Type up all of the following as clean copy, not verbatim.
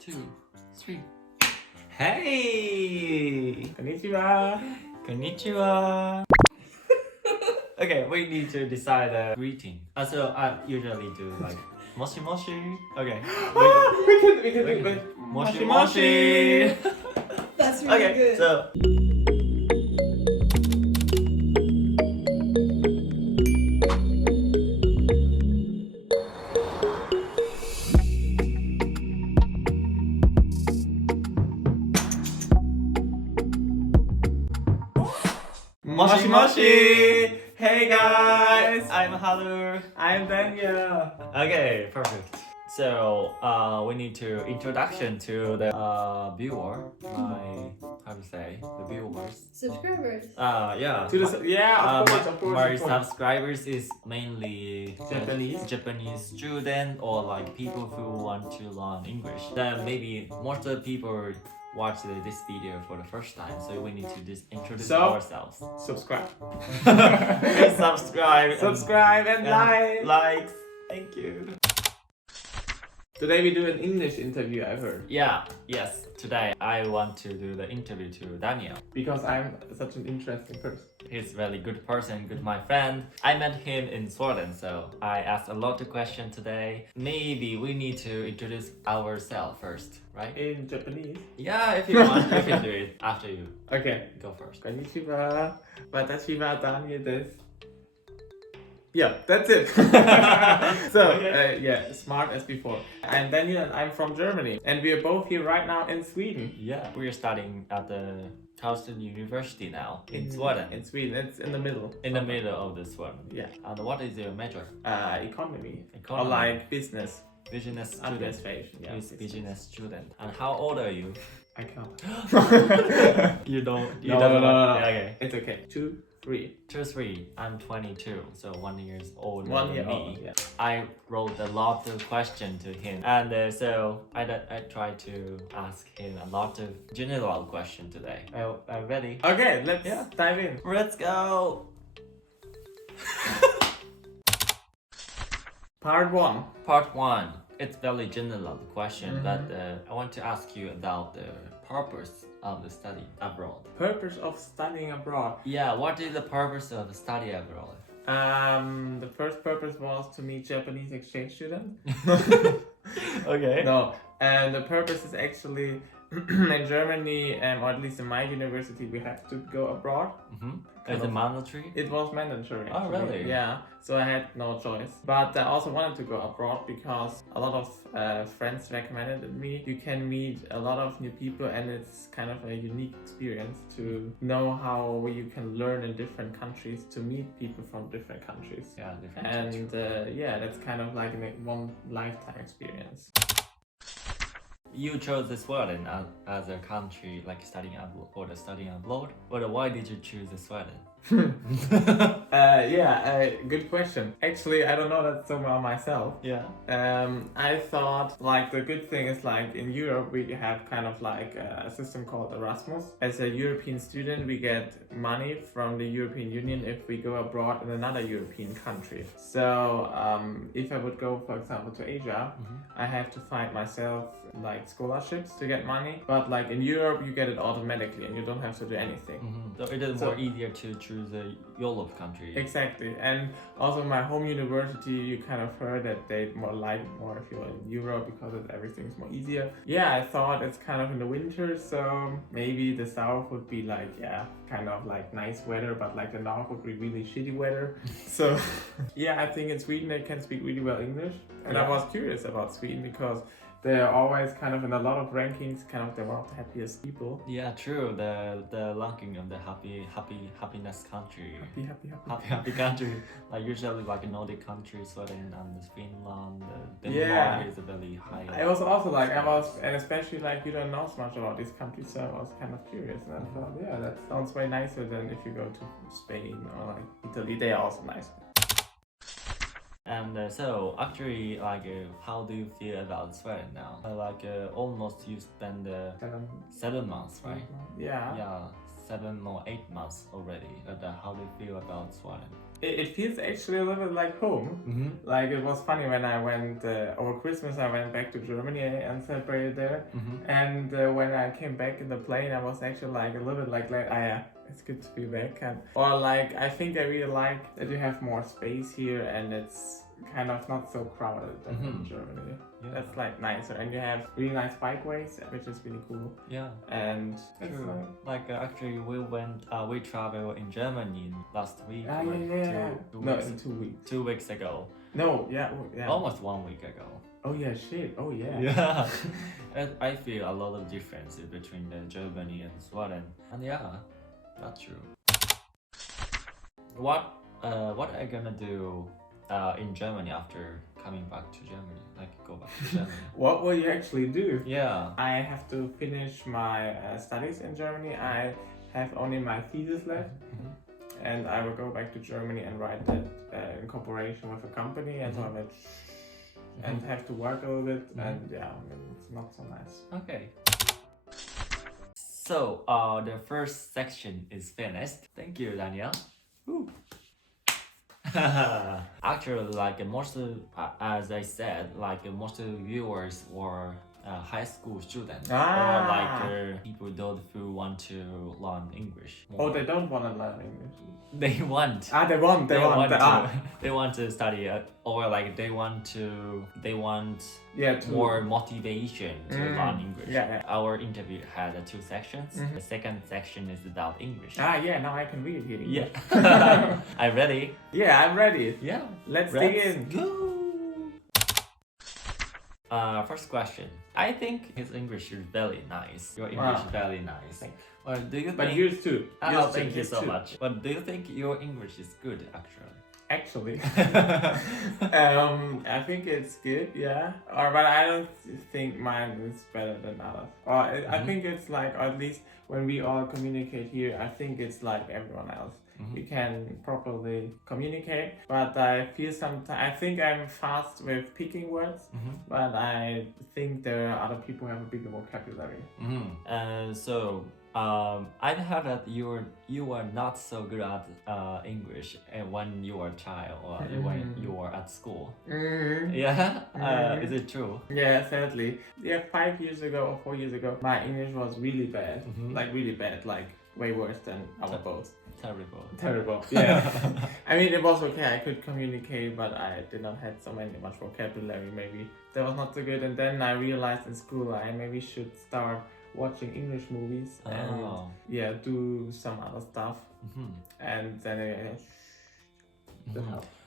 2, 3. Hey! Konnichiwa. Konnichiwa. Okay, we need to decide a greeting. So I usually do like moshi moshi. Okay. We can do it. Moshi moshi. That's really Okay, good. so Moshi moshi! Hey guys! I'm Haru. I'm Daniel. Okay, perfect. So we need to introduction to the viewer. How to say the viewers? Subscribers. Yeah. Of course. My subscribers is mainly Japanese. student or like people who want to learn English. Then maybe most of the people watch this video for the first time, so we need to just introduce ourselves. Subscribe. Subscribe and like. likes. Thank you. Today we do an English interview, I've heard. Yes. Today I want to do the interview to Daniel. Because I'm such an interesting person. He's a really good person, good my friend. I met him in Sweden, so I asked a lot of questions today. Maybe we need to introduce ourselves first, right? In Japanese. Yeah, if you want, you can do it after you. Okay. Go first. Konnichiwa. Watashi wa Daniel desu. Yeah, that's it. Smart as before. I'm Daniel and I'm from Germany. And we are both here right now in Sweden. Yeah, we are studying at the Karlstad University now in Sweden. In Sweden, it's in the middle. In the middle of the Sweden. Yeah. And what is your major? Economy. Or like business. Business student. Administration. Yeah. Business student. And how old are you? I can't. You don't. No. Okay. It's okay. 2, 3. 2, 3. I'm 22, so 1 year older 1 than year me. old. Yeah. I wrote a lot of questions to him, and so I tried to ask him a lot of general questions today. Are you ready? Okay, let's dive in. Let's go. Part 1. Part 1. It's very general question, but I want to ask you about the purpose of the study abroad. Purpose of studying abroad. Yeah, what is the purpose of study abroad? The first purpose was to meet Japanese exchange students. Okay. No, and the purpose is actually in Germany, or at least in my university, we have to go abroad. Is it mandatory? It was mandatory. Oh, really? Yeah, so I had no choice. But I also wanted to go abroad because a lot of friends recommended me. You can meet a lot of new people and it's kind of a unique experience to know how you can learn in different countries, to meet people from different countries. Yeah, different And that's kind of like a one lifetime experience. You chose Sweden as a country, like studying abroad. But why did you choose Sweden? Good question. Actually, I don't know that so well myself. Yeah. I thought like the good thing is like in Europe we have kind of like a system called Erasmus. As a European student, we get money from the European Union if we go abroad in another European country. So if I would go, for example, to Asia, I have to find myself like scholarships to get money. But like in Europe, you get it automatically and you don't have to do anything. So it is more easier to choose a Europe country. Exactly. And also my home university, you kind of heard that they like more if you're in Europe because everything's more easier. Yeah, I thought it's kind of in the winter, so maybe the south would be like, kind of like nice weather, but like the north would be really shitty weather. So I think in Sweden they can speak really well English. And I was curious about Sweden because they're always kind of in a lot of rankings, kind of they're one of the happiest people. Yeah, true. The ranking of the happiness country. Happy country. Like usually like a Nordic country, Sweden and Finland. Denmark is a very high. I was also like, and especially like you don't know so much about these countries, so I was kind of curious, and I thought, that sounds way nicer than if you go to Spain or like Italy. They are also nice. And so actually, like, how do you feel about Sweden now? Almost you spend 7 months, right? Yeah. Yeah, 7 or 8 months already. But how do you feel about Sweden? it feels actually a little bit like home. Like it was funny when I went over Christmas. I went back to Germany and celebrated there. And when I came back in the plane, I was actually like a little bit like yeah, it's good to be back. Or like I think I really like that you have more space here and it's kind of not so crowded than in Germany. Yeah. That's like nicer, and you have really nice bikeways, which is really cool. Yeah. And it's True. Actually, we traveled in Germany last week. In 2 weeks. 2 weeks ago. No, yeah. Almost 1 week ago. Oh yeah, shit. Oh yeah. Yeah. And I feel a lot of differences between Germany and Sweden. And yeah, that's true. What are you gonna do in Germany after coming back to Germany? Like go back to Germany? What will you actually do? Yeah. I have to finish my studies in Germany. I have only my thesis left. And I will go back to Germany and write that in cooperation with a company and so and have to work a little bit and yeah, I mean, it's not so nice. Okay. So the first section is finished. Thank you, Daniel. Actually, like most of, as I said, like most of the viewers were high school students or like people who want to learn English. Oh, they don't want to learn English. They want. They want to study, or like they want more motivation to learn English. Yeah. Our interview had 2 sections. The second section is about English. Now I can read here. Yeah. Are you ready? Yeah, I'm ready. Yeah. Let's dig in. Go. First question. I think his English is very nice. Your English is very nice. Do you But think... yours too. Thank you so much. But do you think your English is good, actually? Actually, I think it's good, yeah. But I don't think mine is better than others. I think it's like, or at least when we all communicate here, I think it's like everyone else. We can properly communicate, but I feel I think I'm fast with picking words, but I think there are other people who have a bigger vocabulary. So I've heard that you were not so good at English when you were a child or when you were at school. Yeah, is it true? Yeah, sadly. Yeah, 5 years ago or 4 years ago, my English was really bad, like really bad, like way worse than our both. Terrible. Yeah. I mean, it was okay. I could communicate, but I did not have much vocabulary. Maybe that was not so good. And then I realized in school I maybe should start watching English movies and do some other stuff. And then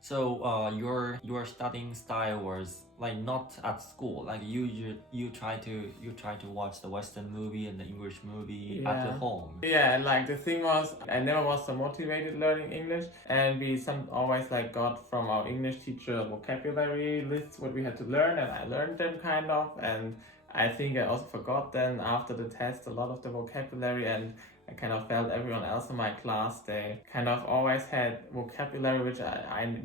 So your studying style was like not at school. Like you try to watch the Western movie and the English movie at home. Yeah, like the thing was, I never was so motivated learning English, and we always like got from our English teacher vocabulary lists what we had to learn, and I learned them kind of, and I think I also forgot then after the test a lot of the vocabulary, and I kind of felt everyone else in my class, they kind of always had vocabulary which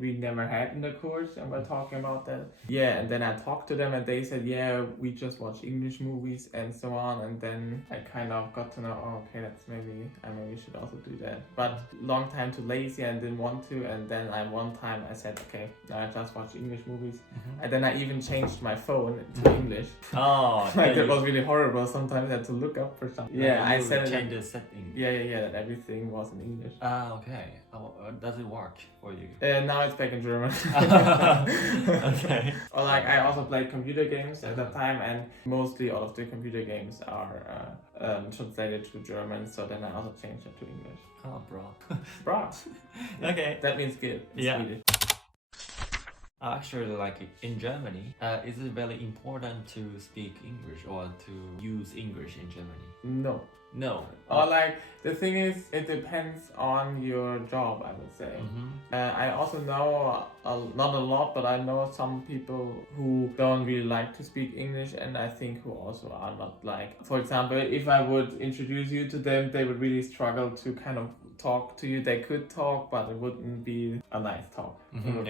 we never had in the course, and we're talking about that. Yeah, and then I talked to them and they said, yeah, we just watch English movies and so on, and then I kind of got to know, okay, that's maybe should also do that. But long time too lazy and didn't want to, and then one time I said, okay, now I just watch English movies. And then I even changed my phone to English. Like that was really horrible. Sometimes I had to look up for something. Yeah, I said change the setting. Yeah, that everything was in English. Okay. Does it work for you? Now it's back in German. Okay. Or like I also played computer games at that time, and mostly all of the computer games are translated to German, so then I also changed it to English. Bra. Okay. That means good. Swedish. Actually, like in Germany, is it very important to speak English or to use English in Germany? No. Or like the thing is, it depends on your job, I would say. I also know not a lot, but I know some people who don't really like to speak English, and I think who also are not like, for example, if I would introduce you to them, they would really struggle to kind of talk to you. They could talk, but it wouldn't be a nice talk. And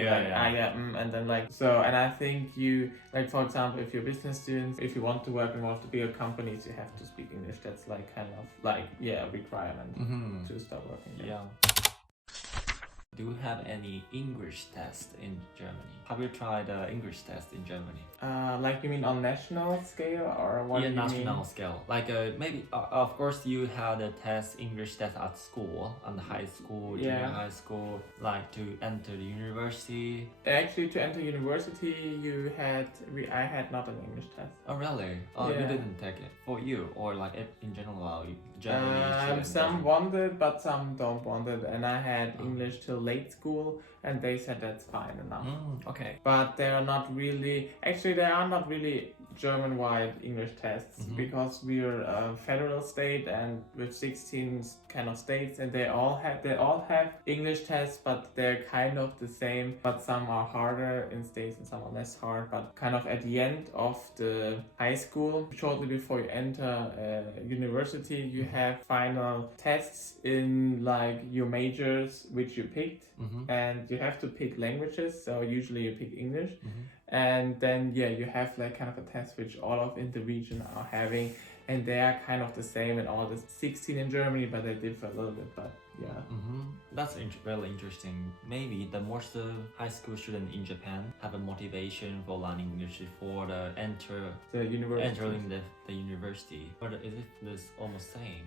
then like so, and I think you like, for example, if you're a business student, if you want to work in one of the bigger companies, you have to speak English. That's like kind of like a requirement to start working there. Do you have any English test in Germany? Have you tried English test in Germany? Like you mean on national scale or what? Yeah, do you national mean? scale. Like maybe, of course, you had a test, English test at school, on the high school, junior high school, like to enter the university. Actually, to enter university, I had not an English test. Oh, really? Oh, you Yeah. didn't take it for you, or like in general, Germany. Some wanted, but some don't want it. And I had English till late school, and they said that's fine enough. Okay. But there are not really German-wide English tests because we're a federal state and with 16 kind of states, and they all have English tests, but they're kind of the same. But some are harder in states and some are less hard. But kind of at the end of the high school, shortly before you enter university, you have final tests in like your majors which you picked, and you have to pick languages. So usually you pick English. And then you have like kind of a test which all of in the region are having, and they are kind of the same in all the 16 in Germany, but they differ a little bit. But that's really interesting. Maybe the most high school students in Japan have a motivation for learning English before entering the university. But is it this almost same?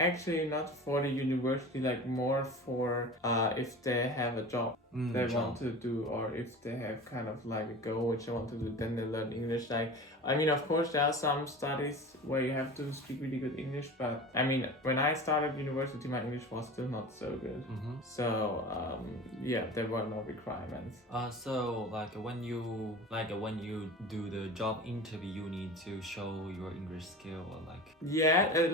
Actually, not for the university, like more for if they have a job they want to do, or if they have kind of like a goal which they want to do, then they learn English. Like, I mean, of course, there are some studies where you have to speak really good English, but I mean, when I started university, my English was still not so good. So there were no requirements. So when you do the job interview, you need to show your English skill, or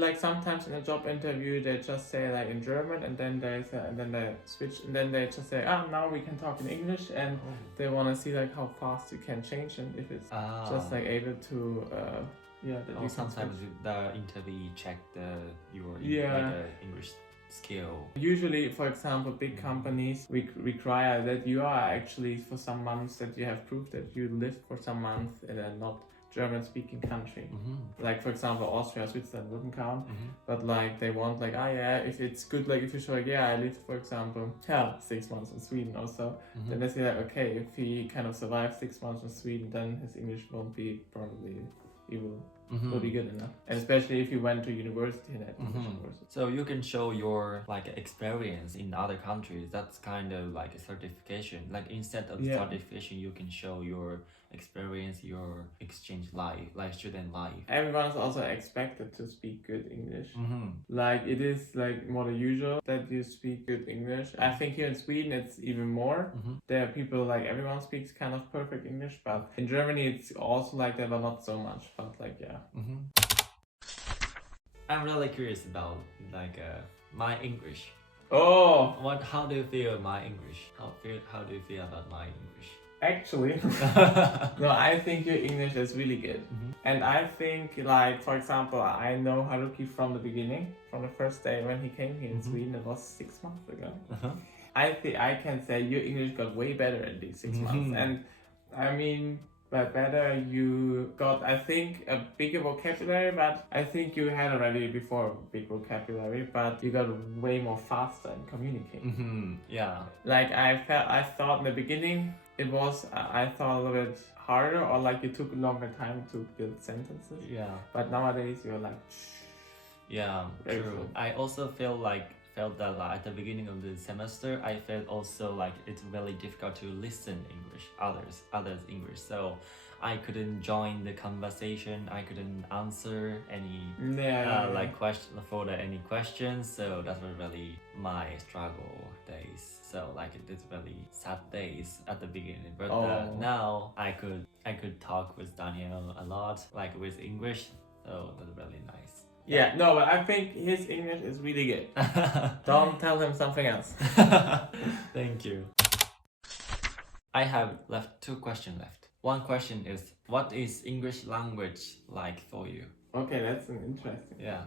like sometimes in a job interview they just say like in German, and then they switch, and then they just say, now we can talk in English, and they want to see like how fast you can change, and if it's just like able to sometimes the interview check your English skill. Usually, for example, big companies require that you are actually for some months, that you have proof that you lived for some months in a not German-speaking country. Like for example, Austria, Switzerland wouldn't count, but like they want like if it's good, like if you show like I lived for example 6 months in Sweden or so, then they say like okay, if he kind of survived 6 months in Sweden, then his English won't be will be good enough, and especially if you went to university in that university. So you can show your experience in other countries. That's kind of like a certification. Like instead of certification, you can show your experience, your exchange life, like student life. Everyone is also expected to speak good English. Like it is like more the usual that you speak good English. I think here in Sweden it's even more. There are people like everyone speaks kind of perfect English, but in Germany it's also like that, but not so much. But I'm really curious about my English. Oh, How do you feel my English? How do you feel about my English? actually, no, I think your English is really good. And I think, like, for example, I know Haruki from the beginning, from the first day when he came here in Sweden. It was 6 months ago. I think I can say your English got way better in these 6 months. And I mean, by better, you got, I think, a bigger vocabulary, but I think you had already before a big vocabulary, but you got way more faster in communicating. Like I thought in the beginning, it was, I thought a little bit harder, or like it took a longer time to build sentences. But nowadays you're like, true. Cool. I also felt that at the beginning of the semester, I felt also like it's really difficult to listen English, others English. So I couldn't join the conversation. I couldn't answer any any questions. So that was really my struggle days. So it's really sad days at the beginning. But now I could talk with Daniel a lot, with English. So that's really nice. No, but I think his English is really good. Don't tell him something else. Thank you. I have left 2 questions left. One question is, what is English language like for you? Okay, that's an interesting. Yeah.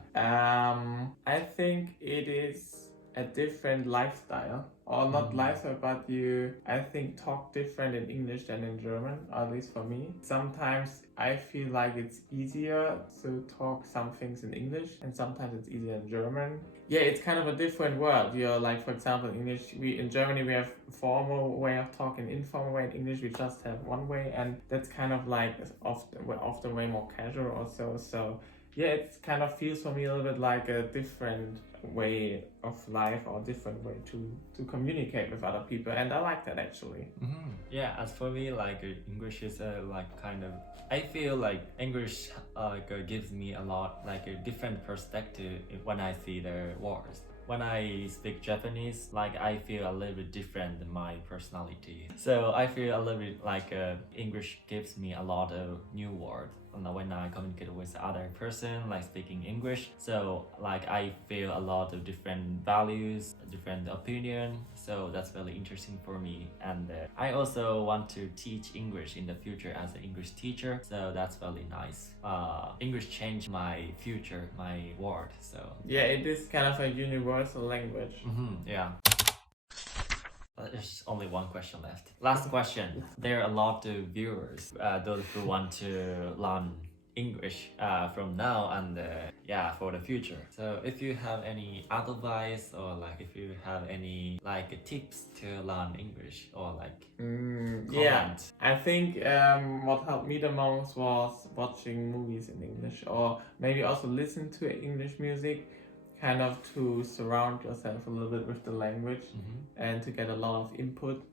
I think it is a different lifestyle, or not lifestyle, but you, I think, talk different in English than in German, at least for me. Sometimes I feel like it's easier to talk some things in English, and sometimes it's easier in German. Yeah, it's kind of a different world. You're like, for example, in English, in Germany we have formal way of talking, informal way. In English we just have one way, and that's kind of like often way more casual also. So yeah, it kind of feels for me a little bit like a different way of life or different way to communicate with other people, and I like that actually. Yeah, as for me, like English is like kind of, I feel like English gives me a lot like a different perspective when I see the words. When I speak Japanese, like I feel a little bit different than my personality. So I feel a little bit like English gives me a lot of new words when I communicate with other person, like speaking English. So like I feel a lot of different values, different opinion. So that's really interesting for me. And I also want to teach English in the future as an English teacher. So that's really nice. English changed my future, my world. So yeah, it is kind of a universal language. Yeah. There's only one question left. Last question. There are a lot of viewers, those who want to learn English from now and for the future. So if you have any advice or like if you have any like tips to learn English or like yeah, I think what helped me the most was watching movies in English, or maybe also listen to English music, kind of to surround yourself a little bit with the language and to get a lot of input.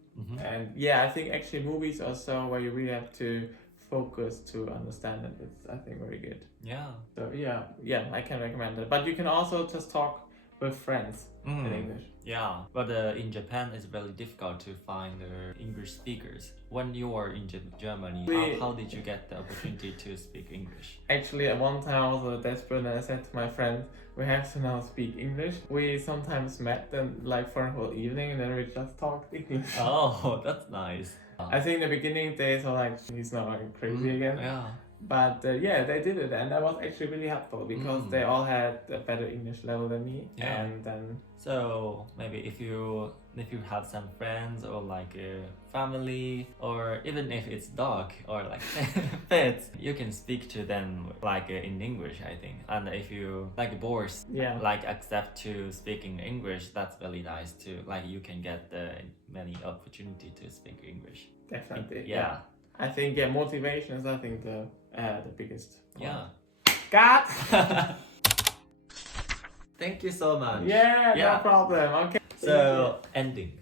And yeah, I think actually movies also where you really have to focus to understand it. It's, I think, very good. Yeah. So yeah, I can recommend it. But you can also just talk with friends in English. Yeah, but in Japan it's very difficult to find English speakers. When you were in Germany, how did you get the opportunity to speak English? Actually, at one time I was desperate and I said to my friends, we have to now speak English. We sometimes met them like for a whole evening and then we just talked English. Oh, that's nice. I think in the beginning days were like, he's not like crazy again. Yeah. But yeah, they did it, and that was actually really helpful because they all had a better English level than me. Yeah. And then so maybe if you have some friends or like a family, or even if it's dog or like pets, you can speak to them like in English, I think. And if you like boys, like accept to speak in English, that's really nice too. Like you can get many opportunity to speak English. Definitely. Yeah. I think motivation is the biggest point. Yeah. God. Thank you so much. Yeah, no problem. Okay. So ending.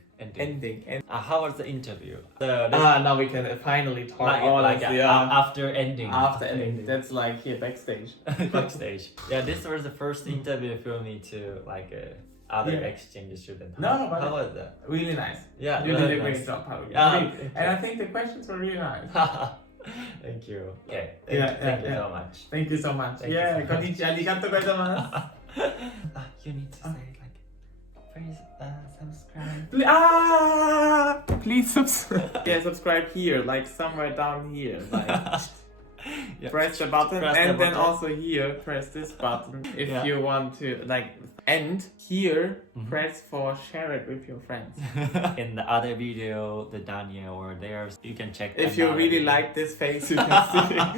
How was the interview? So now we can finally talk. After ending. After ending. That's like here backstage. Backstage. Yeah, this was the first interview for me to like other exchange student. No, but how was that? Really nice. Yeah, you really did a great nice. job, Haru. Yeah. And I think the questions were really nice. Thank you. Okay. Thank you so much. Thank you so much. Thank you so much. Konnichiwa, arigatou gozaimasu. You need to say like, please subscribe. Please subscribe. Yeah, subscribe here, like somewhere down here. Like, press the button, and then also here, press this button if you want to like. And here, press for share it with your friends. In the other video, the Daniel or theirs, you can check. If you really like this face, you can see it.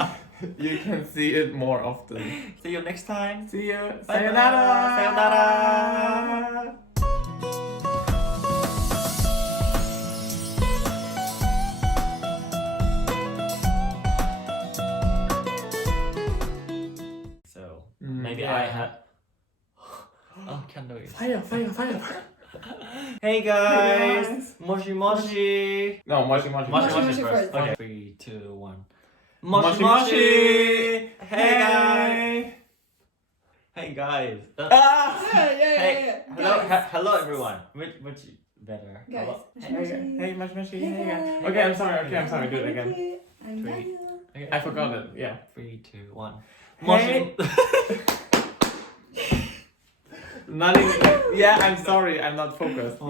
You can see it more often. See you next time. See you. Bye. Sayonara. Sayonara. So maybe I had. Oh, can't do it. Fire. Hey guys! Moshi moshi! No, moshi. Moshi first. Okay. 3, 2, 1. Moshi! Hey guys! Yeah. Hello everyone! Which better? Guys. Hello? Hey, moshi. Hey, guys. Okay, I'm sorry. Do it again. I'm Daniel. Okay. I forgot it. Yeah. 3, 2, 1. Hey. Nothing. Yeah, I'm sorry. I'm not focused.